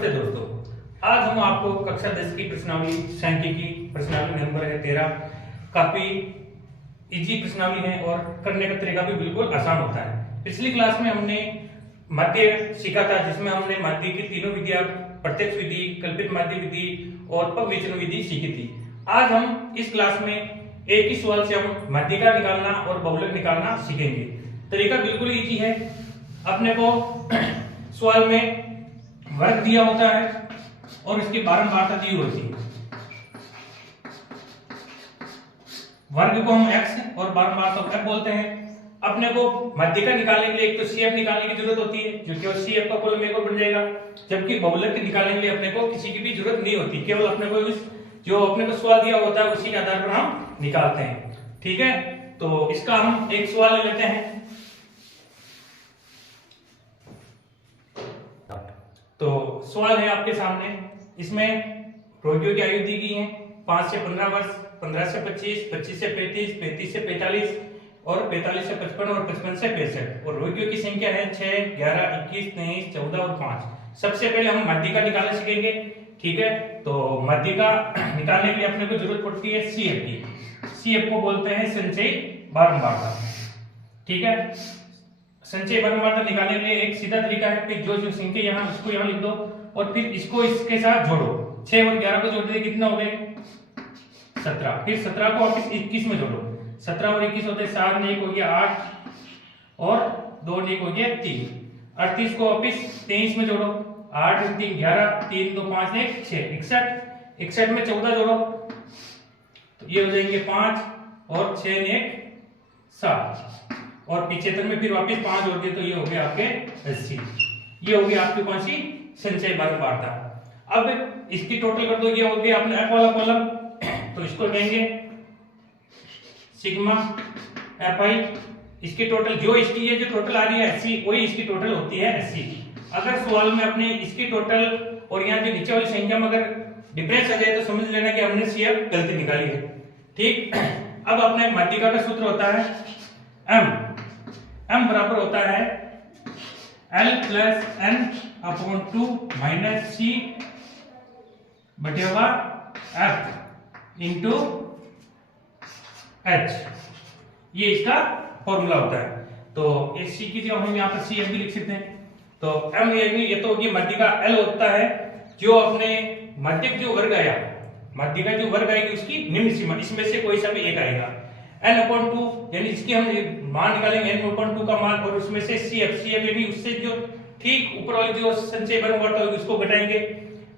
नमस्ते दोस्तों, आज हम आपको कक्षा 10 की प्रश्नावली सांख्यिकी प्रश्नावली नंबर है 13। काफी इजी प्रश्नावली है और करने का तरीका भी बिल्कुल आसान होता है। पिछली क्लास में हमने माध्य सीखा था, जिसमें हमने माध्य की तीनों विधियां, प्रत्यक्ष विधि, कल्पित माध्य विधि और पगविचलन विधि सीखी थी। आज हम इस क्लास में एक ही सवाल से हम माध्यिका निकालना और बहुलक निकालना सीखेंगे। तरीका बिल्कुल इजी है। अपने को सवाल में वर्ग दिया होता है और इसकी बारंबारता दी होती है। वर्ग को हम x और बारंबारता को f बोलते हैं। अपने को माध्यिका निकालने के लिए एक तो CF निकालने की जरूरत होती है, जो केवल CF का कॉलम एक और बन जाएगा, जबकि बहुलक निकालने के लिए अपने को किसी की भी जरूरत नहीं होती। केवल अपने को जो अपने को सवाल दिया होता है उसी के आधार पर हम निकालते हैं। ठीक है, तो इसका हम एक सवाल ले लेते हैं। तो सवाल है आपके सामने, इसमें रोगियों की आयु दी गई है 5 से 15 वर्ष, 15 से 25, 25 से 35, 35 से 45 और 45 से 55 और 55 से 65। और रोगियों की संख्या है 6, 11, 21, 23, 14 और 5। सबसे पहले हम माध्यिका निकालना सीखेंगे। ठीक है, तो माध्यिका निकालने के लिए अपने को जरूरत पड़ती है CF की। CF को बोलते हैं संचयी बारंबारता। ठीक है, संचयी बारंबारता निकालने के लिए एक सीधा तरीका है कि जो संख्या यहाँ उसको यहाँ लिख दो और फिर इसको इसके साथ जोड़ो। 6 और 11 को जोड़ दे कितना हो गए 17। फिर 17 को वापस 21 में जोड़ो। 17 और 21 होते 7 ने 1 हो गया 8 और 2 ने 1 हो गया 3। 38 को वापस 23 में जोड़ो। 8 और 3 11, 3 2 5 ने 6 61। 61 में 14 जोड़ो तो ये हो जाएंगे 5 और 6 ने 7 और 75 में फिर वापस 5 जोड़ दिए तो ये हो गया आपके 80। ये हो गया आपकी कौन सी संचयी बारंबारता। अब इसकी टोटल कर दो। ये हो गया अपने f वाला कॉलम, तो इसको लेंगे सिग्मा fi। इसकी टोटल जो इसकी ये जो टोटल आ रही है 80, वही इसकी टोटल होती है 80। अगर सवाल में अपने इसकी टोटल और यहाँ जो नीचे वाली संख्या में अगर डिफरेंस आ जाए तो समझ लेना कि हमने CF गलती निकाली है। ठीक, अब अपने माध्यिका का सूत्र होता है m बराबर होता है L plus n/2 minus C बटेवा F into H। ये इसका फॉर्मूला होता है। तो इस C की जगह हम यहाँ पर CF भी लिख सकते हैं। तो m यानी ये तो ये माध्यिका L होता है, जो अपने माध्यिक जो वर्ग आया, माध्यिका जो वर्ग आएगी उसकी निम्न सीमा, इसमें से कोई सा भी एक आएगा। n/2 यानी इसकी हम मान निकालेंगे n/2 का मान, और उसमें से CF यानी उससे जो ठीक ऊपर वाली जो संचयी बारंबारता होगी उसको घटाएंगे।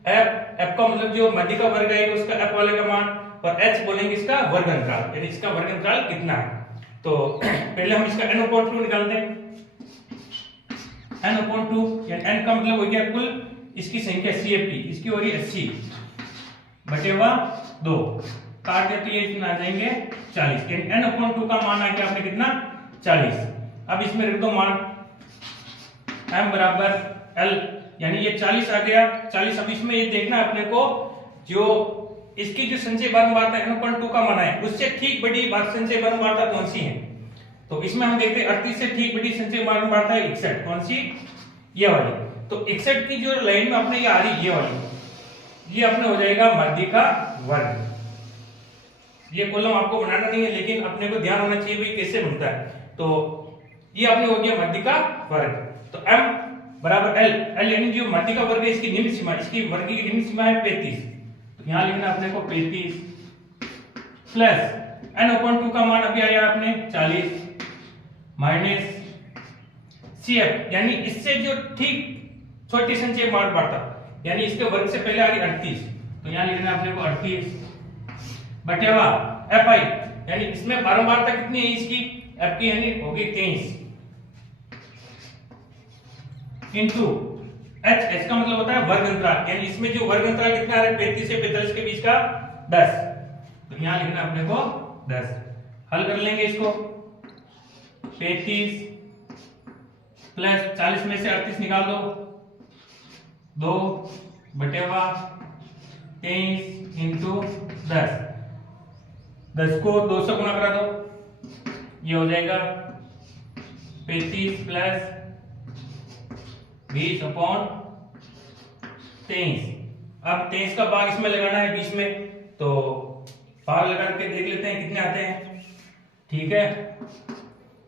f का मतलब जो माध्यिका वर्ग आएगा उसका f वाले का मान, और h बोलेंगे इसका वर्ग अंतराल, यानी इसका वर्ग अंतराल कितना है। तो पहले हम इसका n/2 निकालते हैं। n/2 यानी n का मतलब हो गया कुल इसकी संख्या CF की, इसकी हो रही है 80 बटेवा 2, काट दिया तो ये कितना आ जाएंगे 40। यानी n/2 का मान आ गया आपने कितना 40। अब इसमें रख दो मान m बराबर L, यानी ये 40 आ गया 40। अब इसमें ये देखना अपने को जो इसकी जो संचयी बारंबारता n/2 का मान है उससे ठीक बड़ी संचयी बारंबारता कौन सी है। तो इसमें हम देखते हैं 38 से ठीक बड़ी संचयी बारंबारता है 61। कौन सी, ये वाली। तो 61 की जो लाइन में अपने ये आ रही ये वाली, ये अपने हो जाएगा माध्यिका वर्ग। ये कॉलम आपको बनाना नहीं है, लेकिन अपने को ध्यान होना चाहिए भाई कैसे बनता है। तो ये अपने हो गया माध्यिका वर्ग। तो m बराबर L यानी जो माध्यिका वर्ग है इसकी निम्न सीमा, इसकी वर्ग की निम्न सीमा है 35। तो यहाँ लिखना अपने को 35 प्लस n/2 का मान अभी आया आपने 40 माइनस CF यानी इससे जो ठीक छोटी संचयी बारंबारता, यानी इसके वर्ग से पहले आ रही 38। तो यहाँ लिखना अपने को 38 बटेवा fi, यानी इसमें बारंबारता कितनी है इसकी f की, यानी होगी 23 इंटू h का मतलब होता है वर्ग अंतराल, यानी इसमें जो वर्ग अंतराल कितना आ रहा है 35 से 45 के बीच का 10। तो यहाँ लिखना अपने को 10। हल कर लेंगे इसको। 35 प्लस 40 में से 38 निकाल दो 2 बटेवा 23 इंटू 10। 10 को 2 से गुणा करा दो, ये हो जाएगा 35 प्लस 20 अपॉन 23। अब 23 का भाग इसमें लगाना है 20 में, तो भाग लगा के देख लेते हैं कितने आते हैं। ठीक है,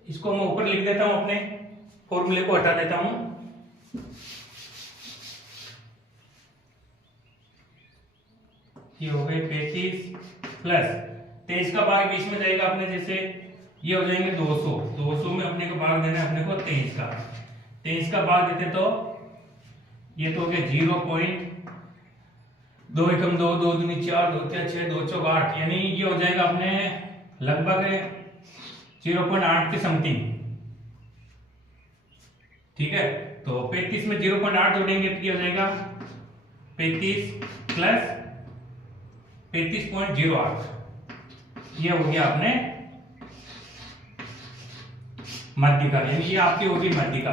इसको मैं ऊपर लिख देता हूं, अपने फॉर्मूले को हटा देता हूं। ये हो गए 35 प्लस 23 का भाग 20 में जाएगा अपने, जैसे ये हो जाएंगे 200। 200 में अपने को भाग देना है अपने को 23 का। 23 का भाग देते तो ये तो हो गया 0.2 एकम 2, 2 दूनी 4, 2 3 6, 2 चौक 8, यानी ये हो जाएगा अपने लगभग 0.8 के समथिंग। ठीक है, तो 35 में 0.8 जोड़ेंगे तो ये हो जाएगा 35 प्लस 35.08। ये हो गया आपने माध्यिका, यानी ये आपकी होगी माध्यिका।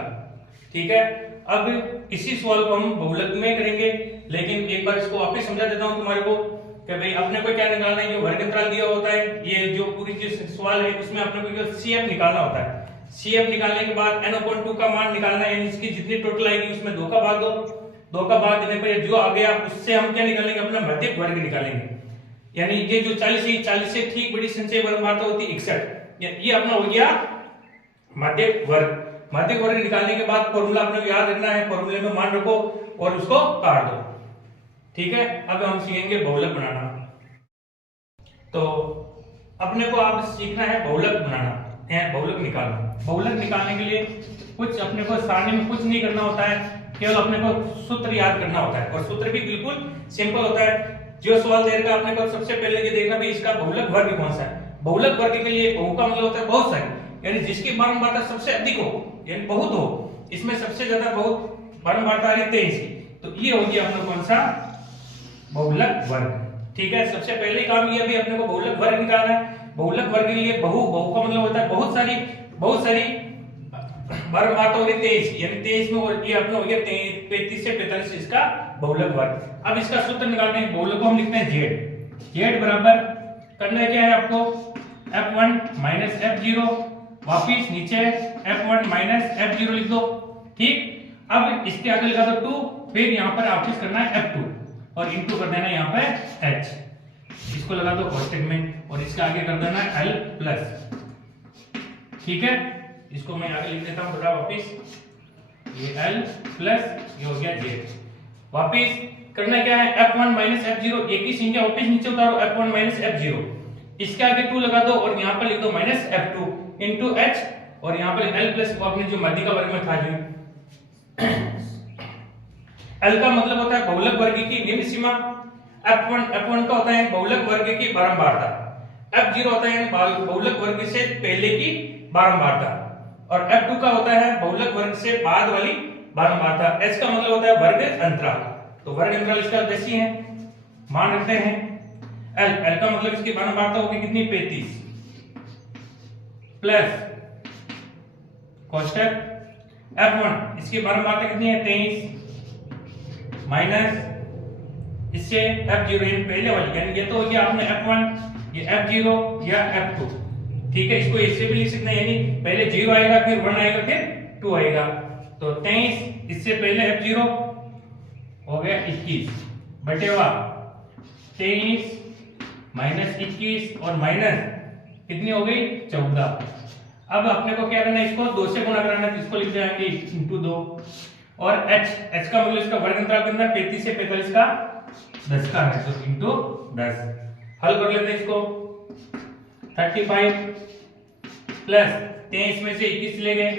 ठीक है, अब इसी सवाल को हम बहुलक में करेंगे, लेकिन एक बार इसको वापस समझा देता हूं तुम्हारे को कि भाई अपने को क्या निकालना है। जो वर्ग अंतराल दिया होता है, ये जो पूरी जो सवाल है उसमें अपने को CF निकालना होता है। CF निकालने के बाद n/2 का मान निकालना है, यानी इसकी जितनी टोटल आएगी उसमें 2 का भाग दो। 2 का भाग देने पर जो आ गया उससे हम क्या निकालेंगे, अपना मध्यक वर्ग निकालेंगे। यानी ये जो 40 से ठीक बड़ी संचय वर्ग मात्रा होती है 61, ये अपना हो गया मध्यक वर्ग। मध्यक वर्ग निकालने के बाद फॉर्मूला अपने याद रखना है, फॉर्मूले में मान रखो और उसको काट दो। ठीक है, अब हम सीखेंगे बहुलक बनाना। तो अपने को आप सीखना है बहुलक बनाना है, बहुलक निकालना। बहुलक निकालने के लिए कुछ अपने को सारणी में कुछ नहीं करना होता है, केवल अपने को सूत्र याद करना होता है, और सूत्र भी बिल्कुल सिंपल होता है। जो सवाल दे रखा अपने को सबसे पहले ये देखना भाई इसका बहुलक वर्ग कौन सा है। बहुलक वर्ग के लिए बहु का मतलब होता है बहुत सारे, यानी जिसकी बारंबारता सबसे अधिक हो, यानी बहुत हो। इसमें सबसे ज्यादा बहुत बारंबारता आ रही है 23 की, तो ये होगी अपना कौन सा, बहुलक वर्ग। ठीक है, सबसे पहले काम ये भी अपने को बहुलक वर्ग निकालना है। बहुलक वर्ग के लिए बहु का मतलब होता है बहुत सारी बारंबारता हो रही 23, यानी 23 में और ये अपना हो गया 35 से 45 इसका बहुलक वर्ग। अब इसका सूत्र निकालते हैं, बहुलक को हम लिखते हैं z बराबर करना क्या है आपको, f1 माइनस f0, वापिस नीचे f1 माइनस f0 लिख दो। ठीक, अब इसके आगे लगा दो 2, फिर यहाँ पर वापिस करना है f2 और इंटू कर देना यहाँ पे h, इसको लगा दो कोष्टक में और इसके आगे कर देना l प्लस। ठीक है, इसको मैं आगे लिख देता हूँ थोड़ा वापिस, ये l प्लस ये हो गया z। वापिस करना क्या है, f1 माइनस f0, एक ही संख्या वापिस नीचे उतारो, f1 माइनस f0, इसके आगे 2 लगा दो और यहाँ पर लिख दो माइनस f2 इंटू h, और यहाँ पर l प्लस को अपने जो माध्यिका वर्ग में था जो l का मतलब होता है बहुलक वर्ग की निम्न सीमा, f1 का होता है बहुलक वर्ग की बारंबारता, f0 होता है बहुलक वर्ग से पहले की बारंबारता, और f2 का होता है बहुलक वर्ग से बाद वाली बारंबारता। h का मतलब होता है वर्ग अंतराल, तो वर्ग अंतराल इसका 10 ही है, मान रखते हैं। l का मतलब इसकी बारंबारता होगी कितनी, 35 प्लस कोष्टक f1 इसकी बारंबारता कितनी है 23 माइनस इससे f0 पहले वाली, यानी ये तो हो गया आपने f1, ये f0 या f2। ठीक है, इसको ऐसे भी लिख सकते हैं, यानी पहले 0 आएगा फिर 1 आएगा फिर 2 आएगा, तो 23 इससे पहले f0 हो गया 21 बटेवा 23 माइनस 21 और माइनस कितनी हो गई 14। अब अपने को क्या करना है, इसको 2 से गुणा कराना है, तो इसको लिख देंगे इंटू 2, और h का मतलब इसका वर्ग अंतराल कितना 35 से 45 का 10 का है, तो इंटू 10। हल कर लेते हैं इसको, 35 प्लस 23 में से 21 ले गए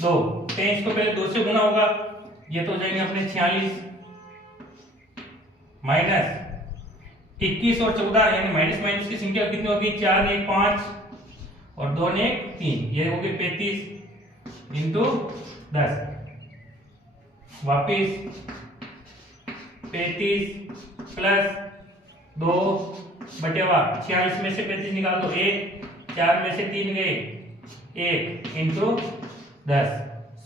2, 23 को पहले 2 से गुणा होगा, ये तो हो जाएंगे अपने 46 माइनस 21 और 14, यानी माइनस माइनस की संख्या कितनी होगी, 4 ने 5 और 2 ने 3, ये हो गई 35 इंटू 10, वापिस 35 प्लस 2 बटेवा 46 में से 35 निकाल दो 1, 4 में से 3 गए 1 इंटू 10।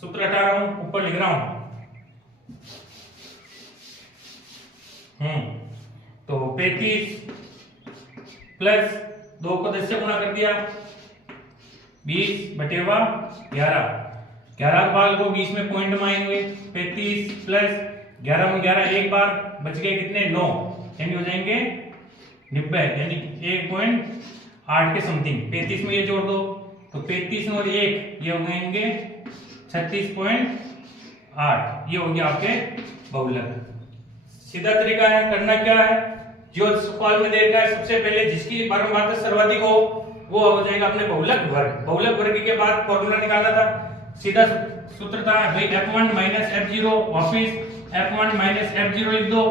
सूत्र हटा रहा हूं, ऊपर लिख रहा हूं। तो 35 प्लस 2 को 10 से गुणा कर दिया 20 बटेवा 11 का भाग को 20 में पॉइंट में आएंगे, 35 प्लस 11 में 11 एक बार बच गए कितने 9, यानी हो जाएंगे 90, यानी 1.8 के समथिंग। 35 में ये जोड़ दो तो 35 और 1 ये हो जाएंगे 36.8, ये हो गया आपके बहुलक। सीधा तरीका है, करना क्या है, जो सवाल में दे रखा है सबसे पहले जिसकी बारंबारता सर्वाधिक हो वो हो जाएगा अपने बहुलक वर्ग। बहुलक वर्ग के बाद फॉर्मूला निकालना था, सीधा सूत्र था भाई f1 माइनस f0, वापिस f1 माइनस f0 लिख दो,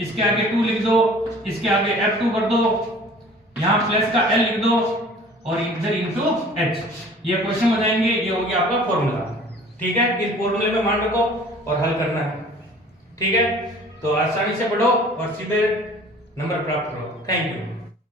इसके आगे 2 लिख दो, इसके आगे f2 कर दो, यहाँ प्लस का l लिख दो और इधर इंटू h, ये क्वेश्चन हो जाएंगे। ये हो गया आपका फॉर्मूला। ठीक है, इस फॉर्मूले में मान रखो और हल करना है। ठीक है, तो आसानी से पढ़ो और सीधे नंबर प्राप्त करो। Thank you.